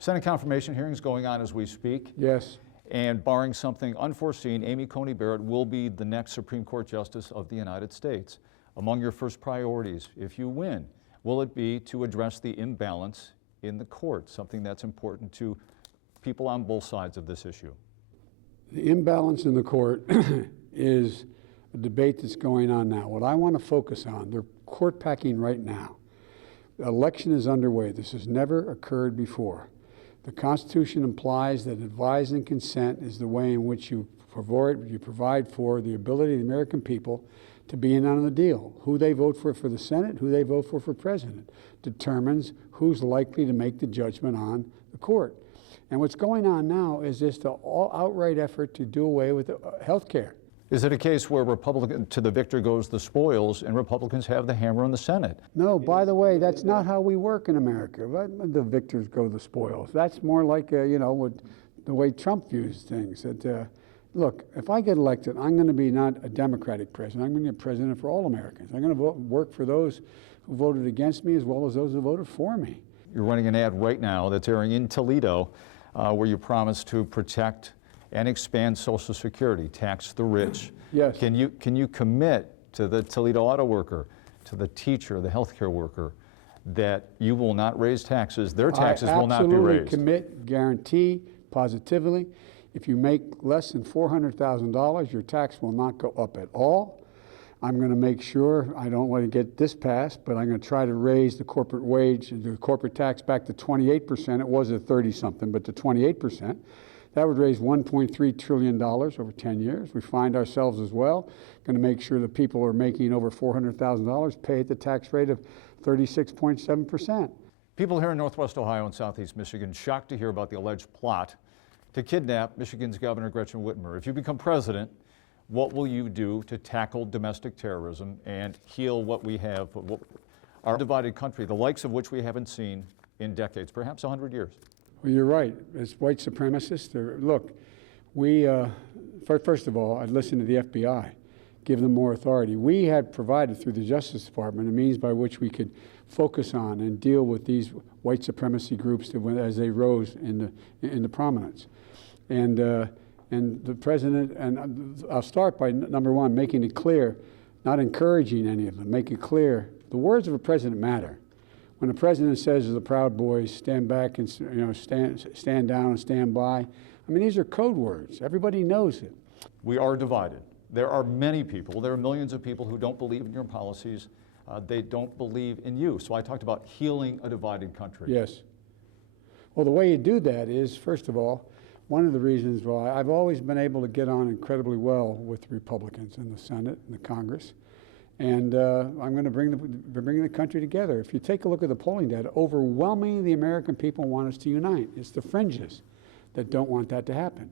Senate confirmation hearings going on as we speak. Yes. And barring something unforeseen, Amy Coney Barrett will be the next Supreme Court Justice of the United States. Among your first priorities, if you win, will it be to address the imbalance in the court, something that's important to people on both sides of this issue? The imbalance in the court is a debate that's going on now. What I want to focus on, they're court packing right now. The election is underway. This has never occurred before. The Constitution implies that advise and consent is the way in which you provide for the ability of the American people to be in on the deal. Who they vote for the Senate, who they vote for president, determines who's likely to make the judgment on the court. And what's going on now is just an outright effort to do away with health care. Is it a case where to the victor goes the spoils and Republicans have the hammer in the Senate? No, by the way, that's not how we work in America. The victors go the spoils. That's more like, the way Trump views things. That, look, if I get elected, I'm going to be not a Democratic president. I'm going to be a president for all Americans. I'm going to work for those who voted against me as well as those who voted for me. You're running an ad right now that's airing in Toledo where you promise to protect and expand Social Security, tax the rich. Yes. Can you commit to the Toledo auto worker, to the teacher, the healthcare worker, that you will not raise taxes, their taxes will not be raised? I absolutely commit, guarantee, positively, if you make less than $400,000, your tax will not go up at all. I'm going to make sure, I don't want to get this passed, but I'm going to try to raise the corporate wage, the corporate tax back to 28%. It was at 30-something, but to 28%. That would raise $1.3 trillion over 10 years. We find ourselves as well going to make sure that people who are making over $400,000 pay at the tax rate of 36.7%. People here in Northwest Ohio and Southeast Michigan shocked to hear about the alleged plot to kidnap Michigan's Governor Gretchen Whitmer. If you become president, what will you do to tackle domestic terrorism and heal what we have, our divided country, the likes of which we haven't seen in decades, perhaps 100 years? Well, you're right. As white supremacists, look, first of all, I'd listen to the FBI, give them more authority. We had provided through the Justice Department a means by which we could focus on and deal with these white supremacy groups as they rose into prominence. And the president, and I'll start by number one, making it clear, not encouraging any of them, make it clear, the words of a president matter. When the president says to the Proud Boys, stand back and stand down and stand by, I mean, these are code words. Everybody knows it. We are divided. There are many people, there are millions of people who don't believe in your policies. They don't believe in you. So I talked about healing a divided country. Yes. Well, the way you do that is, first of all, one of the reasons why I've always been able to get on incredibly well with Republicans in the Senate and the Congress. And I'm going to bring the country together. If you take a look at the polling data, overwhelmingly the American people want us to unite. It's the fringes that don't want that to happen.